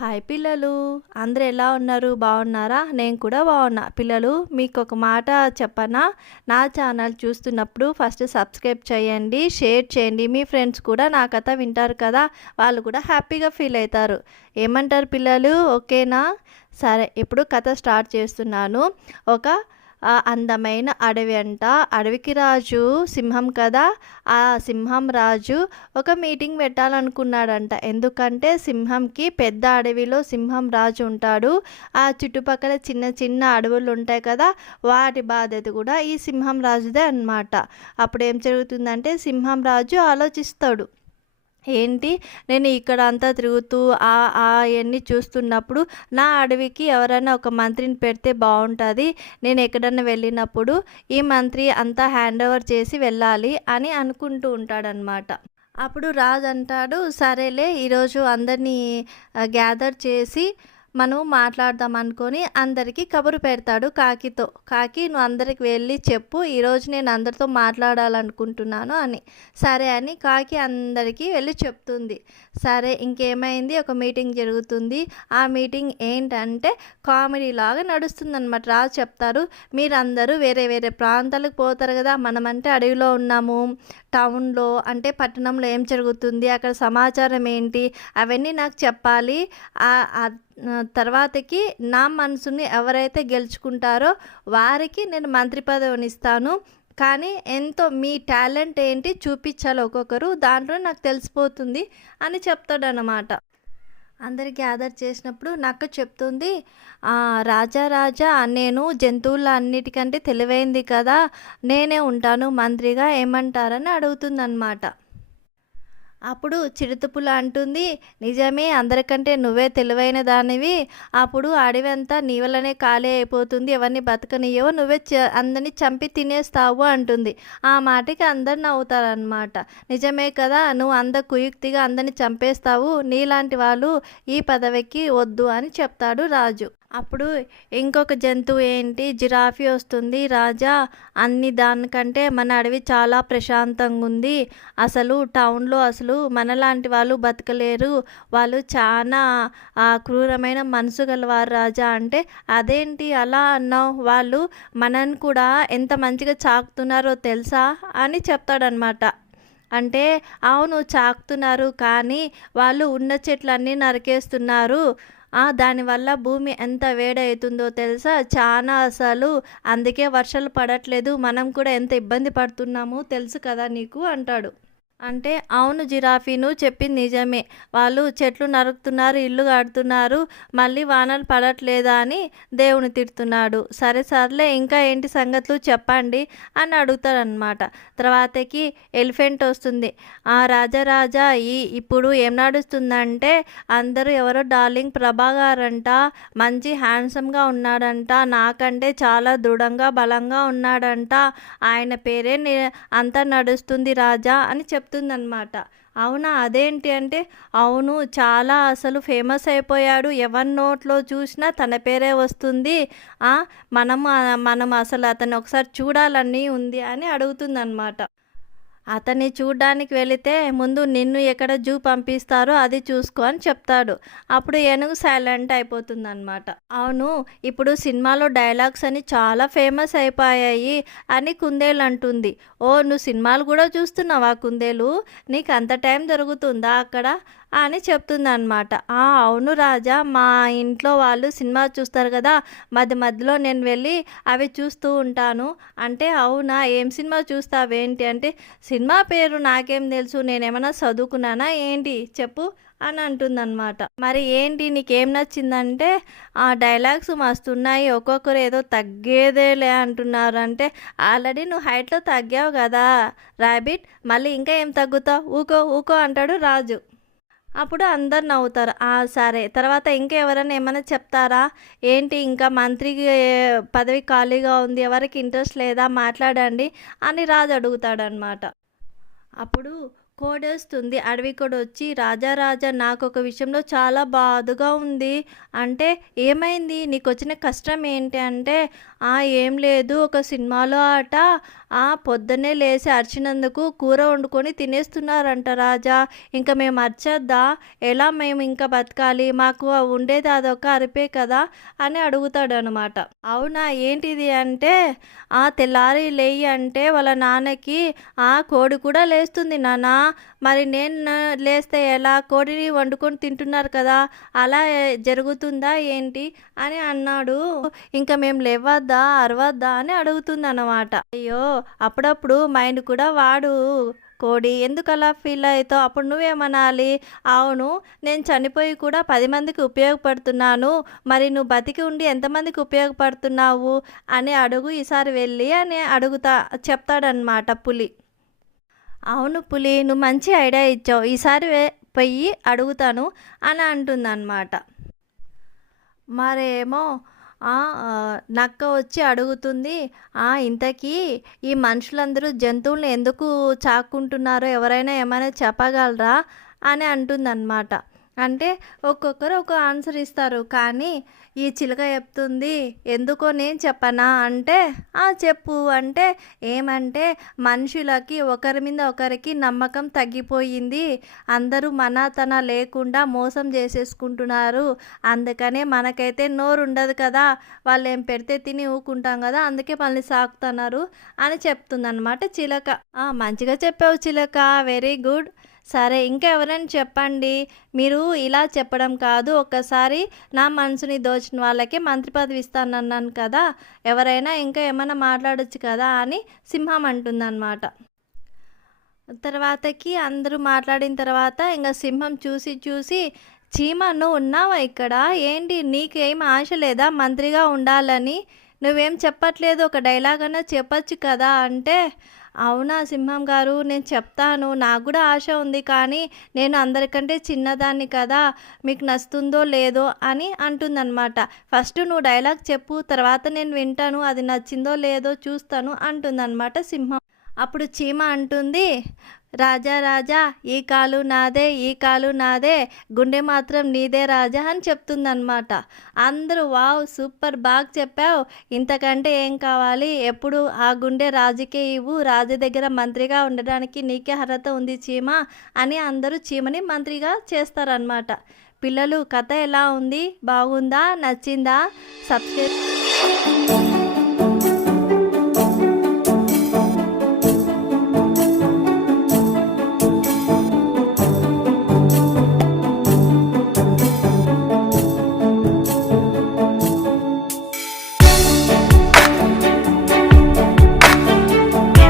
Hi పిల్లలు, అందరూ ఎలా ఉన్నారు? బాగున్నారా? నేను కూడా బాగున్నా. పిల్లలు, మీకు ఒక మాట చెప్పనా? నా ఛానల్ చూస్తున్నప్పుడు ఫస్ట్ సబ్స్క్రైబ్ చేయండి, షేర్ చేయండి. మీ ఫ్రెండ్స్ కూడా నా కథ వింటారు కదా, వాళ్ళు కూడా హ్యాపీగా ఫీల్ అవుతారు. ఏమంటారు పిల్లలు? ఓకేనా? సరే, ఇప్పుడు కథ స్టార్ట్ చేస్తున్నాను. ఒక అందమైన అడవి అంట. అడవికి రాజు సింహం కదా. ఆ సింహం రాజు ఒక మీటింగ్ పెట్టాలనుకున్నాడంట. ఎందుకంటే సింహంకి పెద్ద అడవిలో సింహం రాజు ఉంటాడు. ఆ చుట్టుపక్కల చిన్న చిన్న అడవులు ఉంటాయి కదా, వాటి బాధ్యత కూడా ఈ సింహం రాజుదే అన్నమాట. అప్పుడు ఏం జరుగుతుందంటే సింహం రాజు ఆలోచిస్తాడు. ఏంటి, నేను ఇక్కడ అంతా తిరుగుతూ అవన్నీ చూస్తున్నప్పుడు నా అడవికి ఎవరైనా ఒక మంత్రిని పెడితే బాగుంటుంది. నేను ఎక్కడన్నా వెళ్ళినప్పుడు ఈ మంత్రి అంతా హ్యాండ్ ఓవర్ చేసి వెళ్ళాలి అని అనుకుంటూ ఉంటాడనమాట. అప్పుడు రాజు అంటాడు, సరేలే ఈరోజు అందరినీ గ్యాదర్ చేసి మనం మాట్లాడదాం అనుకొని అందరికీ కబురు పెడతాడు కాకితో. కాకి, నువ్వు అందరికి వెళ్ళి చెప్పు, ఈరోజు నేను అందరితో మాట్లాడాలనుకుంటున్నాను అని. సరే అని కాకి అందరికీ వెళ్ళి చెప్తుంది. సరే, ఇంకేమైంది, ఒక మీటింగ్ జరుగుతుంది. ఆ మీటింగ్ ఏంటంటే కామెడీ లాగా నడుస్తుందన్నమాట. రాజు చెప్తారు, మీరందరూ వేరే వేరే ప్రాంతాలకు పోతారు కదా, మనమంటే అడవిలో ఉన్నాము, టౌన్లో అంటే పట్టణంలో ఏం జరుగుతుంది, అక్కడ సమాచారం ఏంటి, అవన్నీ నాకు చెప్పాలి. తర్వాతకి నా మనసుని ఎవరైతే గెలుచుకుంటారో వారికి నేను మంత్రి పదవిని ఇస్తాను. కానీ ఎంతో మీ టాలెంట్ ఏంటి చూపించాలి ఒక్కొక్కరు, దాంట్లో నాకు తెలిసిపోతుంది అని చెప్తాడనమాట. అందరు గ్యాదర్ చేసినప్పుడు నక్క చెప్తుంది, రాజా రాజా, నేను జంతువుల అన్నిటికంటే తెలివైంది కదా, నేనే ఉంటాను మంత్రిగా, ఏమంటారని అడుగుతుందన్నమాట. అప్పుడు చిరుతపుల అంటుంది, నిజమే, అందరికంటే నువ్వే తెలివైన దానివి. అప్పుడు అడవి అంతా నీ వల్లనే ఖాళీ అయిపోతుంది, ఎవరిని బతకనియ్యవో, నువ్వే అందరినీ చంపి తినేస్తావు అంటుంది. ఆ మాటకి అందరు నవ్వుతారనమాట. నిజమే కదా, నువ్వు కుయుక్తిగా అందరిని చంపేస్తావు, నీలాంటి వాళ్ళు ఈ పదవికి వద్దు అని చెప్తాడు రాజు. అప్పుడు ఇంకొక జంతువు ఏంటి, జిరాఫీ వస్తుంది. రాజా, అన్ని దానికంటే మన అడవి చాలా ప్రశాంతంగా ఉంది. అసలు టౌన్లో అసలు మనలాంటి వాళ్ళు బతకలేరు, వాళ్ళు చాలా క్రూరమైన మనసు గలవారు రాజా. అంటే అదేంటి అలా అన్నావు, వాళ్ళు మనని కూడా ఎంత మంచిగా చాకుతున్నారో తెలుసా అని చెప్తాడనమాట. అంటే అవును, చాకుతున్నారు, కానీ వాళ్ళు ఉన్న చెట్లన్నీ నరికేస్తున్నారు. దానివల్ల భూమి ఎంత వేడవుతుందో తెలుసా, చాలా అసలు, అందుకే వర్షాలు పడట్లేదు, మనం కూడా ఎంత ఇబ్బంది పడుతున్నామో తెలుసు కదా నీకు అంటాడు. అంటే అవును జిరాఫీ, నువ్వు చెప్పింది నిజమే, వాళ్ళు చెట్లు నరుకుతున్నారు, ఇల్లు కడుతున్నారు, మళ్ళీ వానలు పడట్లేదా అని దేవుని తిడుతున్నాడు. సరే సర్లే, ఇంకా ఏంటి సంగతులు చెప్పండి అని అడుగుతాడనమాట. తర్వాతకి ఎలిఫెంట్ వస్తుంది. రాజా, ఇప్పుడు ఏం నడుస్తుందంటే అందరూ ఎవరో డార్లింగ్ ప్రభాకర్ అంట, మంచి హ్యాండ్సమ్గా ఉన్నాడంట, నాకంటే చాలా దృఢంగా బలంగా ఉన్నాడంట, ఆయన పేరే అంతా నడుస్తుంది రాజా అని చెప్తుందన్నమాట. అవునా, అదేంటి అంటే, అవును, చాలా అసలు ఫేమస్ అయిపోయాడు, ఎవరి నోట్లో చూసినా తన పేరే వస్తుంది. మనం అసలు అతన్ని ఒకసారి చూడాలని ఉంది అని అడుగుతుందన్నమాట. అతన్ని చూడ్డానికి వెళితే ముందు నిన్ను ఎక్కడ జూ పంపిస్తారో అది చూసుకో అని చెప్తాడు. అప్పుడు ఏనుగు సైలెంట్ అయిపోతుందన్నమాట. అవును, ఇప్పుడు సినిమాలో డైలాగ్స్ అని చాలా ఫేమస్ అయిపోయాయి అని కుందేలు అంటుంది. ఓ, నువ్వు సినిమాలు కూడా చూస్తున్నావా కుందేలు, నీకు అంత టైం దొరుకుతుందా అక్కడ అని చెప్తుందన్నమాట. అవును రాజా, మా ఇంట్లో వాళ్ళు సినిమా చూస్తారు కదా, మధ్య మధ్యలో నేను వెళ్ళి అవి చూస్తూ ఉంటాను. అంటే అవునా, ఏం సినిమా చూస్తావేంటి అంటే, సినిమా పేరు నాకేం తెలుసు, నేనేమన్నా చదువుకున్నానా ఏంటి చెప్పు అని అంటుందన్నమాట. మరి ఏంటి నీకేం నచ్చిందంటే, ఆ డైలాగ్స్ మస్తున్నాయి, ఒక్కొక్కరు ఏదో తగ్గేదేలే అంటున్నారు. అంటే ఆల్రెడీ నువ్వు హైట్లో తగ్గావు కదా ర్యాబిట్, మళ్ళీ ఇంకా ఏం తగ్గుతావు, ఊకో ఊకో అంటాడు రాజు. అప్పుడు అందరు నవ్వుతారు. సరే, తర్వాత ఇంకా ఎవరైనా ఏమైనా చెప్తారా ఏంటి, ఇంకా మంత్రికి పదవి ఖాళీగా ఉంది, ఎవరికి ఇంట్రెస్ట్ లేదా మాట్లాడండి అని రాజు అడుగుతాడనమాట. అప్పుడు కోడొస్తుంది. అడవి కోడొచ్చి, "రాజా రాజా నాకొక విషయంలో చాలా బాధగా ఉంది." అంటే, "ఏమైంది? నీకొచ్చిన కష్టం ఏంటి?" అంటే, ఏం లేదు. ఒక సినిమాలో అట పొద్దున్నే లేసి అరిచినందుకు కూర వండుకొని తినేస్తున్నారంట రాజా. ఇంక మేము అరచొద్దా? ఎలా మేము ఇంకా బతకాలి? మాకు ఉండేది అదొక అరుపే కదా!" అని అడుగుతాడనమాట. "అవునా? ఏంటిది?" అంటే, తెల్లారి లెయ్యి" అంటే వాళ్ళ నాన్నకి, కోడి కూడా లేస్తుంది నాన్న. మరి నేను లేస్తే ఎలా? కోడిని వండుకొని తింటున్నారు కదా! అలా జరుగుతుందా ఏంటి?" అని అన్నాడు. ఇంక మేము లేవద్దా? అరవద్దా? అని అడుగుతుందనమాట. అయ్యో! అప్పుడప్పుడు మైండ్ కూడా వాడు కోడి. ఎందుకలా ఫీల్ అయితావు? అప్పుడు నువ్వేమనాలి? అవును, నేను చనిపోయి కూడా 10 మందికి ఉపయోగపడుతున్నాను. మరి నువ్వు బతికి ఉండి ఎంతమందికి ఉపయోగపడుతున్నావు అని అడుగు ఈసారి వెళ్ళి అని చెప్తాడనమాట పులి. అవును పులి, నువ్వు మంచి ఐడియా ఇచ్చావు. ఈసారి పొయ్యి అడుగుతాను అని అంటుందన్నమాట. మరేమో నక్క వచ్చి అడుగుతుంది, ఇంతకీ ఈ మనుషులందరూ జంతువుల్ని ఎందుకు చాక్కుంటున్నారో ఎవరైనా ఏమైనా చెప్పగలరా అని అంటుందన్నమాట. అంటే ఒక్కొక్కరు ఒక ఆన్సర్ ఇస్తారు. కానీ ఈ చిలుక చెప్తుంది, ఎందుకో నేను చెప్పనా అంటే, చెప్పు అంటే, ఏమంటే మనుషులకి ఒకరి మీద ఒకరికి నమ్మకం తగ్గిపోయింది. అందరూ మనతన లేకుండా మోసం చేసేసుకుంటున్నారు. అందుకనే మనకైతే నోరు ఉండదు కదా, వాళ్ళు ఏం పెడితే తిని ఊకుంటాం కదా, అందుకే మనల్ని సాకుతున్నారు అని చెప్తుందన్నమాట చిలక. మంచిగా చెప్పావు చిలక, వెరీ గుడ్. సరే, ఇంకా ఎవరైనా చెప్పండి. మీరు ఇలా చెప్పడం కాదు, ఒక్కసారి నా మనసుని దోచిన వాళ్ళకి మంత్రి పదవి ఇస్తానన్నాను కదా, ఎవరైనా ఇంకా ఏమైనా మాట్లాడొచ్చు కదా అని సింహం అంటుందన్నమాట. తర్వాతకి అందరూ మాట్లాడిన తర్వాత ఇంకా సింహం చూసి చూసి, చీమ నువ్వు ఉన్నావా ఇక్కడ? ఏంటి నీకేం ఆశ లేదా మంత్రిగా ఉండాలని? నువ్వేం చెప్పట్లేదు, ఒక డైలాగ్ అన్నా చెప్పచ్చు కదా అంటే, అవునా సింహం గారు, నేను చెప్తాను, నాకు కూడా ఆశ ఉంది, కానీ నేను అందరికంటే చిన్నదాన్ని కదా, మీకు నచ్చుతుందో లేదో అని అంటుందన్నమాట. ఫస్ట్ నువ్వు డైలాగ్ చెప్పు, తర్వాత నేను వింటాను, అది నచ్చిందో లేదో చూస్తాను అంటుందన్నమాట సింహం. అప్పుడు చీమ అంటుంది, రాజా రాజా ఈ కాలు నాదే, ఈ కాలు నాదే, గుండె మాత్రం నీదే రాజా అని చెప్తుందన్నమాట. అందరూ వావ్ సూపర్, బాగా చెప్పావు, ఇంతకంటే ఏం కావాలి, ఎప్పుడు ఆ గుండె రాజుకే ఇవ్వు, రాజు దగ్గర మంత్రిగా ఉండడానికి నీకే అర్హత ఉంది చీమ అని అందరూ చీమని మంత్రిగా చేస్తారనమాట. పిల్లలు, కథ ఎలా ఉంది? బాగుందా? నచ్చిందా? సబ్స్క్రైబ్